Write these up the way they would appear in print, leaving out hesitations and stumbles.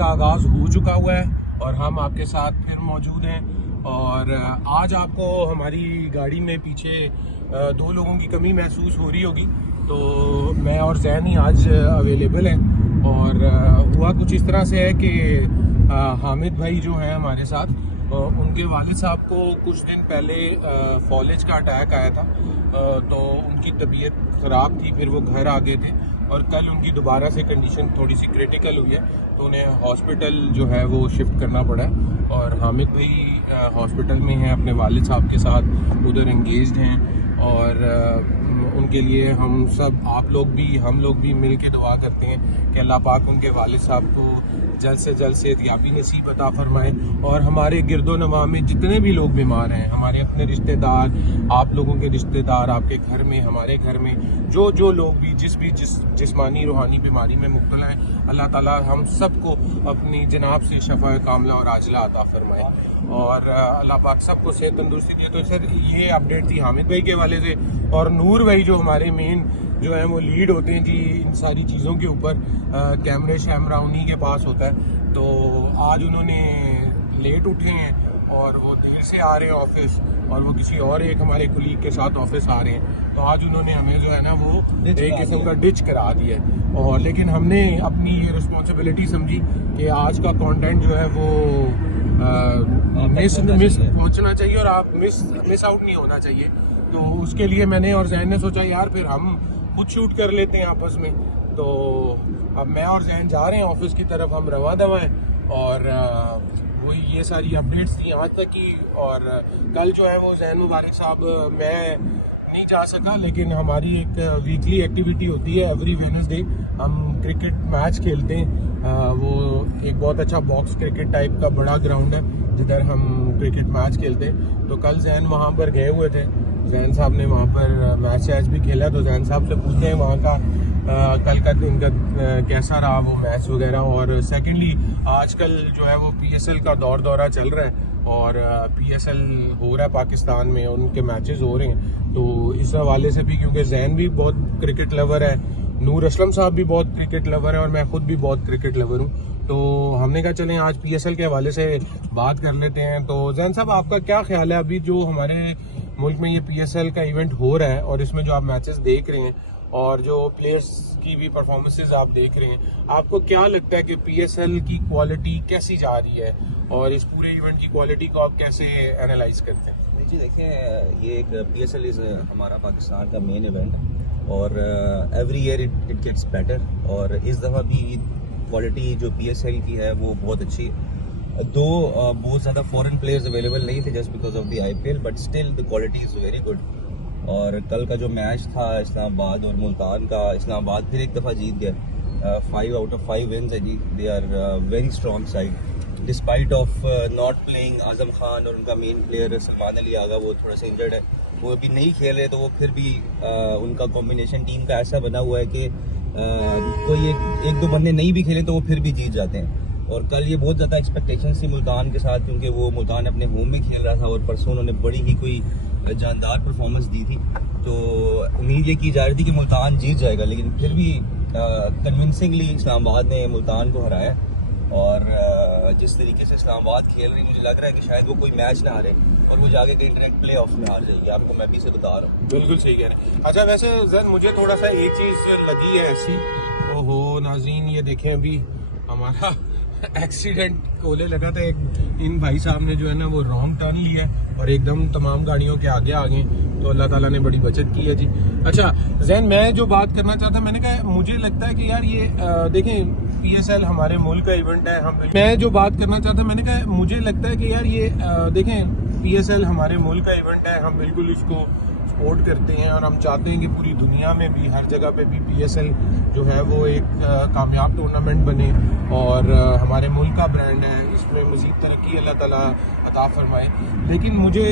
का आगाज़ हो चुका हुआ है और हम आपके साथ फिर मौजूद हैं। और आज आपको हमारी गाड़ी में पीछे 2 लोगों की कमी महसूस हो रही होगी, तो मैं और जैन ही आज अवेलेबल हैं। और हुआ कुछ इस तरह से है कि हामिद भाई जो हैं हमारे साथ, उनके वालिद साहब को कुछ दिन पहले फॉलेज का अटैक आया था, तो उनकी तबीयत ख़राब थी, फिर वो घर आ गए थे और कल उनकी दोबारा से कंडीशन थोड़ी सी क्रिटिकल हुई है, तो उन्हें हॉस्पिटल जो है वो शिफ्ट करना पड़ा है। और हामिद भाई हॉस्पिटल में हैं, अपने वालिद साहब के साथ उधर एंगेज्ड हैं और उनके लिए हम सब, आप लोग भी, हम लोग भी मिल के दुआ करते हैं कि अल्लाह पाक उनके वालिद साहब को जल्द से जल्द सेहतयाबी नसीब अता फरमाए। और हमारे गिरदो नवा में जितने भी लोग बीमार हैं, हमारे अपने रिश्तेदार, आप लोगों के रिश्तेदार, आपके घर में, हमारे घर में जो लोग भी जिस्मानी रूहानी बीमारी में मुब्तला हैं, अल्लाह ताला हम सबको अपनी जनाब से शफा कामला और आजला अता फरमाए और अल्लाह पाक सबको सेहत तंदुरुस्ती दिए। तो सर, ये अपडेट थी हामिद भाई के वाले से। और नूर भाई जो हमारे मेन जो है वो लीड होते हैं जी इन सारी चीज़ों के ऊपर, कैमरे शैमरा उन्हीं के पास होता है। तो आज उन्होंने लेट उठे हैं और वो देर से आ रहे हैं ऑफिस, और वो किसी और एक हमारे कुलीग के साथ ऑफिस आ रहे हैं, तो आज उन्होंने हमें जो है ना वो एक किस्म का डिच करा दिया है। और लेकिन हमने अपनी ये रिस्पॉन्सिबिलिटी समझी कि आज का कंटेंट जो है वो मिस पहुंचना चाहिए और आप मिस आउट नहीं होना चाहिए। तो उसके लिए मैंने और जैन ने सोचा यार फिर हम खुद शूट कर लेते हैं आपस में। तो अब मैं और जैन जा रहे हैं ऑफिस की तरफ, हम रवा दवा हैं और वही ये सारी अपडेट्स थी आज तक की। और कल जो है वो जैन मुबारक साहब, मैं नहीं जा सका, लेकिन हमारी एक वीकली एक्टिविटी होती है, एवरी वेडनेसडे हम क्रिकेट मैच खेलते हैं। वो एक बहुत अच्छा बॉक्स क्रिकेट टाइप का बड़ा ग्राउंड है जिधर हम क्रिकेट मैच खेलते हैं। तो कल जैन वहाँ पर गए हुए थे, जैन साहब ने वहाँ पर मैच भी खेला, तो जैन साहब से पूछते हैं वहाँ का कल का उनका कैसा रहा वो मैच वगैरह। और सेकेंडली आजकल जो है वो PSL का दौरा चल रहा है और PSL हो रहा है पाकिस्तान में, उनके मैचेस हो रहे हैं। तो इस हवाले से भी, क्योंकि जैन भी बहुत क्रिकेट लवर है, नूर असलम साहब भी बहुत क्रिकेट लवर है और मैं खुद भी बहुत क्रिकेट लवर हूँ, तो हमने कहा चलें आज PSL के हवाले से बात कर लेते हैं। तो जैन साहब, आपका क्या ख्याल है अभी जो हमारे मुल्क में ये PSL का इवेंट हो रहा है और इसमें जो आप मैचेस देख रहे हैं और जो प्लेयर्स की भी परफॉर्मेंसेस आप देख रहे हैं, आपको क्या लगता है कि PSL की क्वालिटी कैसी जा रही है और इस पूरे इवेंट की क्वालिटी को आप कैसे एनालाइज करते हैं? जी देखें, ये एक PSL इज़ हमारा पाकिस्तान का मेन इवेंट और every year it gets better. और इस दफ़ा भी क्वालिटी जो PSL की है वो बहुत अच्छी है। दो बहुत ज़्यादा फॉरेन प्लेयर्स अवेलेबल नहीं थे just because of the IPL, but still the quality is very good. और कल का जो मैच था इस्लामाबाद और मुल्तान का, इस्लामाबाद फिर एक दफ़ा जीत गया, 5 आउट ऑफ 5 विन्स है जी। They are very strong side despite of not playing Azam Khan, और उनका मेन प्लेयर सलमान अली आगा वो थोड़ा सा इंजर्ड है, वो अभी नहीं खेल रहे, तो वो फिर भी उनका कॉम्बिनेशन टीम का ऐसा बना हुआ है कि कोई एक दो बंदे नहीं भी खेलें तो वो फिर भी जीत जाते हैं। और कल ये बहुत ज़्यादा एक्सपेक्टेशन थी मुल्तान के साथ, क्योंकि वो मुल्तान अपने होम में खेल रहा था और परसों उन्होंने बड़ी ही कोई जानदार परफॉर्मेंस दी थी, तो उम्मीद ये की जा रही थी कि मुल्तान जीत जाएगा, लेकिन फिर भी कन्विंसिंगली इस्लामाबाद ने मुल्तान को हराया। और जिस तरीके से इस्लामाबाद खेल रही, मुझे लग रहा है कि शायद वो कोई मैच ना हारे और वो जाके कहीं डायरेक्ट प्ले ऑफ में हार जाएगी। आपको मैं भी से बता रहा हूँ। बिल्कुल सही कह रहे हैं। अच्छा, वैसे जैन मुझे थोड़ा सा एक चीज़ लगी है ऐसी, ओहो नाज़रीन ये देखें, अभी हमारा एक्सीडेंट होने लगा था, इन भाई साहब ने जो है ना वो रॉन्ग टर्न लिया और एकदम तमाम गाड़ियों के आगे आ गए, तो अल्लाह ताला ने बड़ी बचत की है जी। अच्छा जैन, मैं जो बात करना चाहता, मैंने कहा मुझे लगता है कि यार ये देखें PSL हमारे मुल्क का इवेंट है, मैं जो बात करना चाहता, मैंने कहा मुझे लगता है कि यार ये देखें PSL हमारे मुल्क का इवेंट है, हम बिल्कुल इसको सपोर्ट करते हैं और हम चाहते हैं कि पूरी दुनिया में भी, हर जगह पे भी PSL जो है वो एक कामयाब टूर्नामेंट बने और हमारे मुल्क का ब्रांड है, इसमें मज़ीद तरक्की अल्लाह ताला अता फरमाए। लेकिन मुझे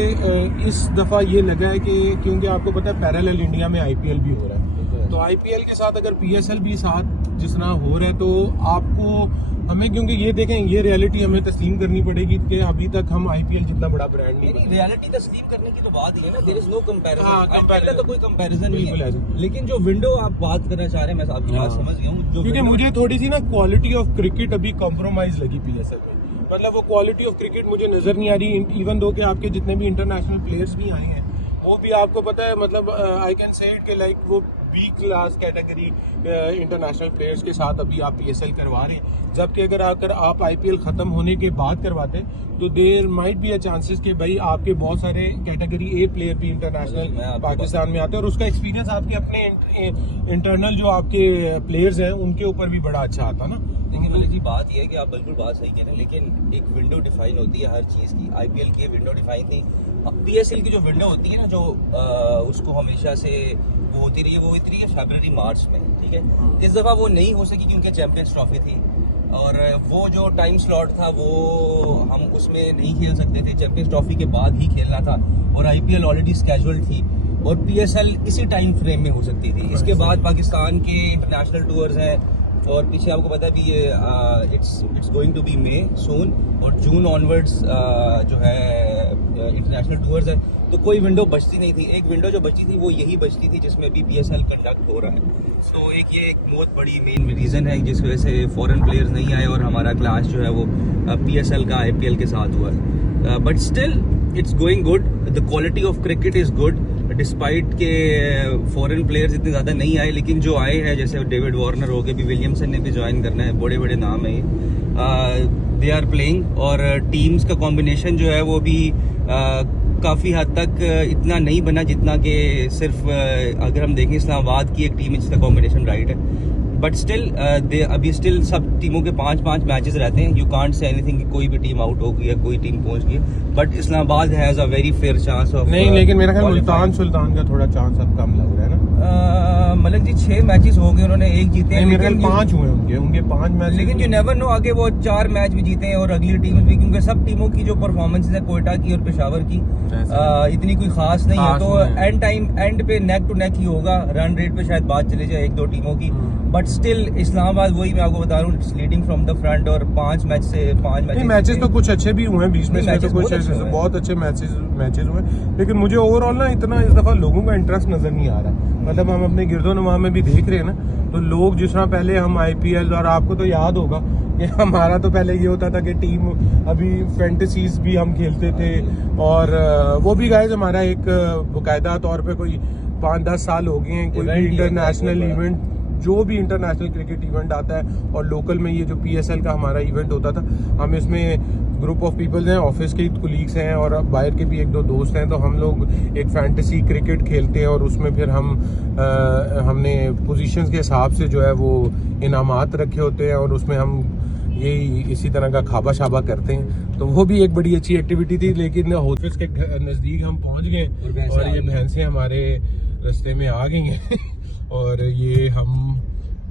इस दफ़ा ये लगा है कि क्योंकि आपको पता है पैरेलल इंडिया में IPL भी हो रहा है, तो आईपीएल के साथ अगर पीएसएल भी साथ जिस तरह हो रहा है तो आपको हमें, क्योंकि ये देखें ये रियलिटी हमें तस्लीम करनी पड़ेगी कि अभी तक हम आईपीएल जितना बड़ा ब्रांड नहीं। रियलिटी तस्लीम करने की तो बात ही है ना, देयर इज नो कंपैरिजन। हाँ, कंपैरिजन तो कोई कंपैरिजन नहीं बिल्कुल है। लेकिन जो विंडो आप बात करना चाह रहे हैं, मैं आपकी बात समझ गया हूँ। क्योंकि मुझे थोड़ी सी ना क्वालिटी ऑफ क्रिकेट अभी कॉम्प्रोमाइज लगी पीएसएल में। मतलब वो क्वालिटी ऑफ क्रिकेट मुझे नजर नहीं आ रही, इवन दो कि आपके जितने भी इंटरनेशनल प्लेयर्स भी आए हैं वो भी आपको पता है, मतलब आई कैन से इट के लाइक वो B class category international players के साथ अभी आप पीएसएल करवा रहे हैं, जबकि अगर आप आईपीएल खत्म होने के बाद करवाते तो there might be a chances कि भाई आपके बहुत सारे कैटेगरी ए प्लेयर भी इंटरनेशनल पाकिस्तान में आते हैं और उसका एक्सपीरियंस आपके अपने इंटरनल जो आपके प्लेयर्स हैं उनके ऊपर भी बड़ा अच्छा आता ना। लेकिन मलिक जी बात यह है कि आप बिल्कुल बात सही कह रहे हैं, लेकिन एक विंडो डिफाइन होती है हर चीज़ की। आईपीएल की विंडो डिफाइन थी, अब पीएसएल की जो विंडो होती है ना, जो उसको हमेशा से वो होती रही है, वो होती रही है फरवरी मार्च में, ठीक है। इस दफ़ा वो नहीं हो सकी क्योंकि चैंपियंस ट्रॉफी थी और वो जो टाइम स्लॉट था वो हम उसमें नहीं खेल सकते थे, चैंपियंस ट्रॉफी के बाद ही खेलना था और आईपीएल ऑलरेडी स्केड्यूल्ड थी और पीएसएल इसी टाइम फ्रेम में हो सकती थी। इसके बाद पाकिस्तान के इंटरनेशनल टूर्स हैं और पीछे आपको पता है भी ये इट्स गोइंग टू बी मे सून और जून ऑनवर्ड्स जो है इंटरनेशनल टूर्स है, तो कोई विंडो बचती नहीं थी। एक विंडो जो बची थी वो यही बचती थी जिसमें भी पीएसएल कंडक्ट हो रहा है। तो ये एक बहुत बड़ी मेन रीज़न है जिस वजह से फॉरेन प्लेयर्स नहीं आए और हमारा क्लास जो है वो पीएसएल का आईपीएल के साथ हुआ है। But still it's going good, the quality of cricket is good despite के फॉरेन प्लेयर्स इतने ज़्यादा नहीं आए, लेकिन जो आए हैं जैसे डेविड वार्नर हो गए, भी विलियमसन ने भी ज्वाइन करना है, बड़े बड़े नाम है ये, दे आर प्लेइंग और टीम्स का कॉम्बिनेशन जो है वो भी काफ़ी हद तक इतना नहीं बना जितना कि सिर्फ अगर हम देखें इस्लामाबाद की एक टीम है जिसका कॉम्बिनेशन राइट है, बट स्टिल अभी स्टिल सब टीमों के 5-5 मैचेस रहते हैं। यू कांट से एनीथिंग कि कोई भी टीम आउट हो गई है, कोई टीम पहुंच गई है, but Islamabad has a very fair chance of नहीं, लेकिन मेरा ख्याल मुल्तान सुल्तान का थोड़ा चांस अब कम लग रहा है ना। मलिक जी 6 मैचेस हो गए, उन्होंने 1 जीते हैं, मेरे ख्याल 5 हुए उनके 5 मैच, लेकिन यू नेवर नो आगे वो 4 मैच भी जीते हैं और अगली टीम भी, क्योंकि सब टीमों की जो परफॉर्मेंस है कोयटा की और पेशावर की इतनी कोई खास नहीं है, तो एंड पे नेक टू नेक ही होगा। रन रेट पे शायद बात चले जाए 1-2 टीमों की, बट स्टिल इस्लामाबाद वही मैं आपको बता रहा हूँ लीडिंग फ्रॉम द फ्रंट और 5 मैचेस तो कुछ अच्छे भी हुए हैं बीच में, तो कुछ बहुत अच्छे मैचेस हुए, लेकिन मुझे ओवरऑल ना इतना इस दफा लोगों का इंटरेस्ट नजर नहीं आ रहा। मतलब हम अपने गिरदोनवा में भी देख रहे हैं ना, तो लोग जिस तरह पहले हम आईपीएल, और आपको तो याद होगा कि हमारा तो पहले ये होता था कि टीम अभी फैंटेसीज भी हम खेलते थे और वो भी गाइस हमारा एक बाकायदा तौर पे कोई 5-10 साल हो गए हैं, कोई भी इंटरनेशनल इवेंट, जो भी इंटरनेशनल क्रिकेट इवेंट आता है और लोकल में ये जो पीएसएल का हमारा इवेंट होता था, हम इसमें ग्रुप ऑफ पीपल्स हैं, ऑफिस के कुलीग्स हैं और बाहर के भी 1-2 दोस्त हैं, तो हम लोग एक फैंटेसी क्रिकेट खेलते हैं और उसमें फिर हमने पोजीशंस के हिसाब से जो है वो इनामात रखे होते हैं और उसमें हम यही इसी तरह का खाबा शाबा करते हैं, तो वो भी एक बड़ी अच्छी एक्टिविटी थी। लेकिन ऑफिस के नज़दीक हम पहुंच गए और ये भैंसें हमारे रास्ते में आ गई हैं और ये हम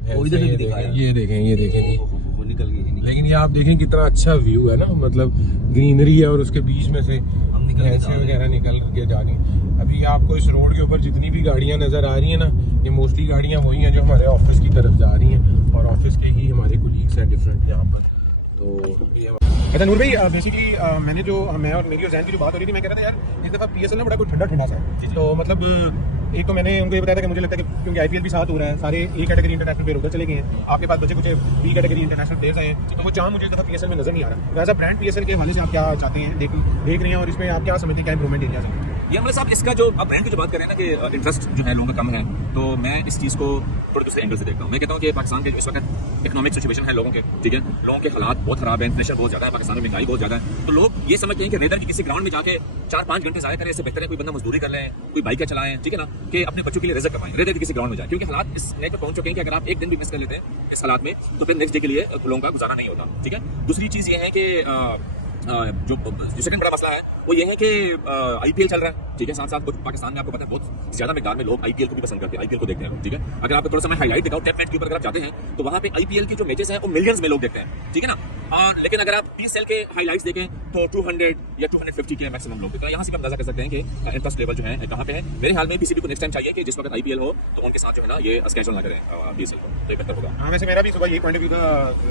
ये देखें वो निकल गई। लेकिन ये आप देखें कितना अच्छा व्यू है ना, मतलब ग्रीनरी है और उसके बीच में से भैंसें वगैरह निकल के जा रही हैं। अभी आपको इस रोड के ऊपर जितनी भी गाड़ियां नजर आ रही हैं ना, ये मोस्टली गाड़ियां वही हैं जो हमारे ऑफिस की तरफ जा रही हैं और ऑफिस के ही हमारे कोलीग्स हैं डिफरेंट यहाँ पर। तो ये अच्छा नूर भाई, बेसिकली मैं और मेरी और जैन की जो बात हो रही थी, मैं कह रहा था यार इस दफ़ा पीएसएल ना बड़ा कुछ ठंडा सा है, तो मतलब एक तो मैंने उनको ये बताया था कि मुझे लगता है कि क्योंकि आईपीएल भी साथ हो रहा है, सारे ए कैटेगरी इंटरनेशनल प्लेयर उधर चले गए हैं, आपके पास बचे कुछ बी कैटेगरी इंटरनेशनल प्लेयर्स आए हैं, तो वो चांस मुझे इस दफ़ा पीएसएल में नजर नहीं आ रहा। एज अ ब्रांड पीएसएल के हवाले से आप क्या चाहते हैं, देख रहे हैं और इसमें आप क्या समझते हैं, क्या इंप्रूवमेंट एरियाज हैं? ये मतलब साहब इसका जो आप ब्रांड की जो बात कर रहे हैं ना कि इंटरेस्ट जो है लोगों का कम है, तो मैं इस चीज़ को थोड़े दूसरे एंगल से देखता हूँ। मैं कहता हूँ कि पाकिस्तान के जो इस वक्त इकोनॉमिक सिचुएशन है लोगों के, ठीक है, लोगों के हालात बहुत खराब है, इन्फ्लेशन बहुत ज़्यादा है, पाकिस्तान में महंगाई बहुत ज़्यादा है, तो लोग ये समझते हैं कि रेदर की किसी ग्राउंड में जाके 4-5 घंटे ज़ाया करें, इससे बेहतर है कोई बंदा मजदूरी कर लें, कोई बाइक चलाएं, ठीक है ना, कि अपने बच्चों के लिए रिज़्क कमाएं, रेदर की किसी ग्राउंड में जाए, क्योंकि हालात इस नेक पे पहुंच चुके हैं कि अगर आप एक दिन भी मिस कर लेते हैं इस हालात में, तो फिर नेक्स्ट डे के लिए लोगों का गुजारा नहीं होता, ठीक है। दूसरी चीज़ ये है कि जो सेकंड बड़ा मसला है वो ये है कि आईपीएल चल रहा है, ठीक है, साथ साथ पाकिस्तान में आपको पता है बहुत ज्यादा मिकदार में लोग आईपीएल को भी पसंद करते हैं, आईपीएल को देखते हैं, ठीक है। अगर आपको थोड़ा सा मैं हाईलाइट दिखाऊं टेप मैच के ऊपर अगर आप जाते हैं तो वहाँ पे आईपीएल के जो मैचेस हैं वो मिलियंस में लोग देखते हैं, ठीक है ना। और लेकिन अगर आप PSL के हाइलाइट्स देखें तो 200 या 250 के मैक्सिमम लोग, तो यहाँ से भी अंदाजा कर सकते हैं कि इंटरेस्ट लेवल जो है कहाँ पे है। मेरे हाल में PCB को नेक्स्ट टाइम चाहिए कि जिस वक्त IPL हो तो उनके साथ जो है ना ये स्केड्यूल ना करें PSL को, तो बेहतर होगा। हाँ, वैसे मेरा भी सुबह यही पॉइंट ऑफ व्यू था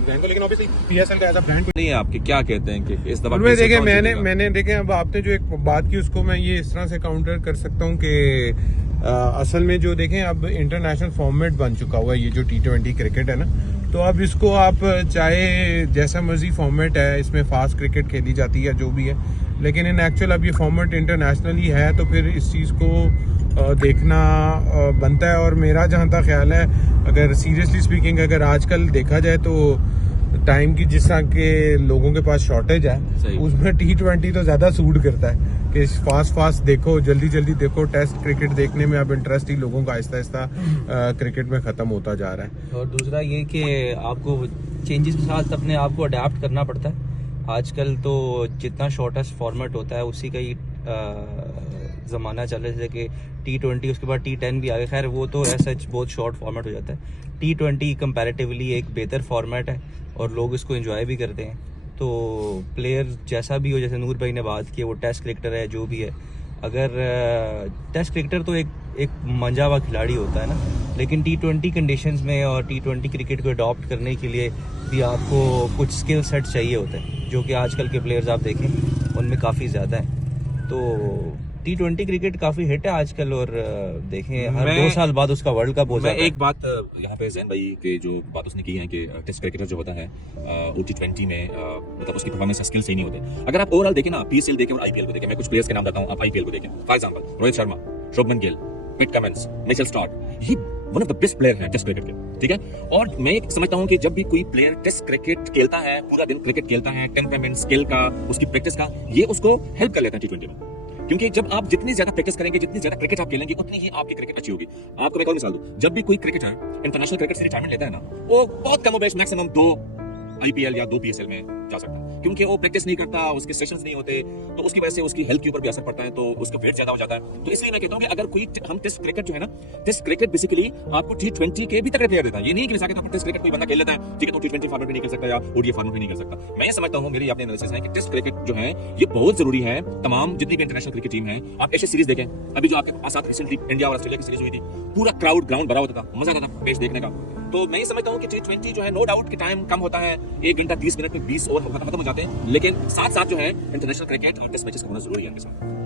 रहने दो, लेकिन ऑब्वियसली PSL का एज अ ब्रांड नहीं है आपके, क्या कहते हैं कि इस दफा में देखे मैंने देखे। अब आपने जो एक बात की उसको मैं ये इस तरह से काउंटर कर सकता हूँ कि असल में जो देखें अब इंटरनेशनल फॉर्मेट बन चुका हुआ है ये जो T20 क्रिकेट है ना, तो अब इसको आप चाहे जैसा मर्जी फॉर्मेट है, इसमें फास्ट क्रिकेट खेली जाती है जो भी है, लेकिन इन एक्चुअल अब ये फॉर्मेट इंटरनेशनली है, तो फिर इस चीज़ को देखना बनता है। और मेरा जहाँ तक ख्याल है, अगर सीरियसली स्पीकिंग अगर आजकल देखा जाए तो टाइम की जिस तरह के लोगों के पास शॉर्टेज है, उसमें T20 तो ज़्यादा सूट करता है कि फास्ट देखो, जल्दी देखो। टेस्ट क्रिकेट देखने में अब इंटरेस्ट ही लोगों का आहिस्ता आहिस्ता क्रिकेट में ख़त्म होता जा रहा है। और दूसरा ये कि आपको चेंजेस के साथ अपने आप को अडेप्ट करना पड़ता है। आजकल तो जितना शॉर्टेस्ट फॉर्मेट होता है उसी का ही ज़माना चल रहा है, जैसे कि T20 उसके बाद T10 भी आ गया। खैर वो तो ऐसा बहुत शॉर्ट फॉर्मेट हो जाता है। T20 कंपैरेटिवली एक बेहतर फॉर्मेट है और लोग इसको एंजॉय भी करते हैं। तो प्लेयर जैसा भी हो, जैसे नूर भाई ने बात की, वो टेस्ट क्रिकेटर है जो भी है, अगर टेस्ट क्रिकेटर तो एक मंजा हुआ खिलाड़ी होता है ना, लेकिन T20 कंडीशंस में और T20 क्रिकेट को अडॉप्ट करने के लिए भी आपको कुछ स्किल सेट चाहिए होते हैं, जो कि आजकल के प्लेयर्स आप देखें उनमें काफ़ी ज़्यादा है। तो T20 क्रिकेट काफ़ी हिट है आजकल, और देखें हर 2 साल बाद उसका वर्ल्ड कप हो जाता है। एक बात यहाँ पे जैन भाई के जो बात उसने की है कि टेस्ट क्रिकेटर जो होता है T20 में मतलब उसकी परफॉर्मेंस स्किल सही नहीं होते। अगर आप ओवरऑल देखें ना, PSL देखें और IPL को देखें, मैं कुछ प्लेयर्स के नाम बताता हूँ, आप IPL को देखें। For example Rohit Sharma, Shubman Gill, Pat Cummins, Mitchell Starc, ये one of the best player हैं टेस्ट क्रिकेट के, ठीक है। और मैं समझता हूँ कि जब भी कोई प्लेयर टेस्ट क्रिकेट खेलता है, पूरा दिन क्रिकेट खेलता है, टेम्परामेंट, स्किल का, उसकी प्रैक्टिस का, ये उसको हेल्प कर लेता है T20 में। क्योंकि जब आप जितनी ज्यादा प्रैक्टिस करेंगे, जितनी ज्यादा क्रिकेट आप खेलेंगे, उतनी ही आपकी क्रिकेट अच्छी होगी। आपको मैं एक और मिसाल दूं, जब भी कोई क्रिकेटर इंटरनेशनल क्रिकेट से रिटायरमेंट लेता है ना, वो बहुत कम बेश मैक्सिमम 2 IPL या 2 PSL में जा सकता है, क्योंकि वो प्रैक्टिस नहीं करता, उसके सेशंस नहीं होते, तो उसकी वजह से उसकी हेल्थ के ऊपर भी असर पड़ता है, तो उसका वेट ज्यादा हो जाता है। तो इसलिए मैं कहता हूं कि अगर कोई हम टेस्ट क्रिकेट जो है ना, टेस्ट क्रिकेट बेसिकली आपको T20 के भी तगड़े प्लेयर देता है। ये नहीं कि मिसाल के तौर पर टेस्ट क्रिकेट कोई बंदा खेल लेता है, ठीक है, तो T20 फॉर्मेट में नहीं खेल सकता या ODI फॉर्मेट में नहीं खेल सकता। मैं समझता हूं, मेरी अपनी एनालिसिस है कि टेस्ट क्रिकेट जो है ये बहुत जरूरी है। तमाम जितनी भी इंटरनेशनल क्रिकेट टीम है, आप एशिया सीरीज देखें, अभी जो आपके साथ रिसेंटली इंडिया और ऑस्ट्रेलिया की सीरीज हुई थी, पूरा क्राउड ग्राउंड भरा होता था, मजा आता था मैच देखने का। तो मैं ये समझता हूँ कि T20 जो है, नो डाउट कि टाइम कम होता है, 1 घंटा 30 मिनट में 20 ओवर खत्म हो जाते हैं, लेकिन साथ साथ जो है इंटरनेशनल क्रिकेट और टेस्ट मैचेस का होना जरूरी है इनके साथ।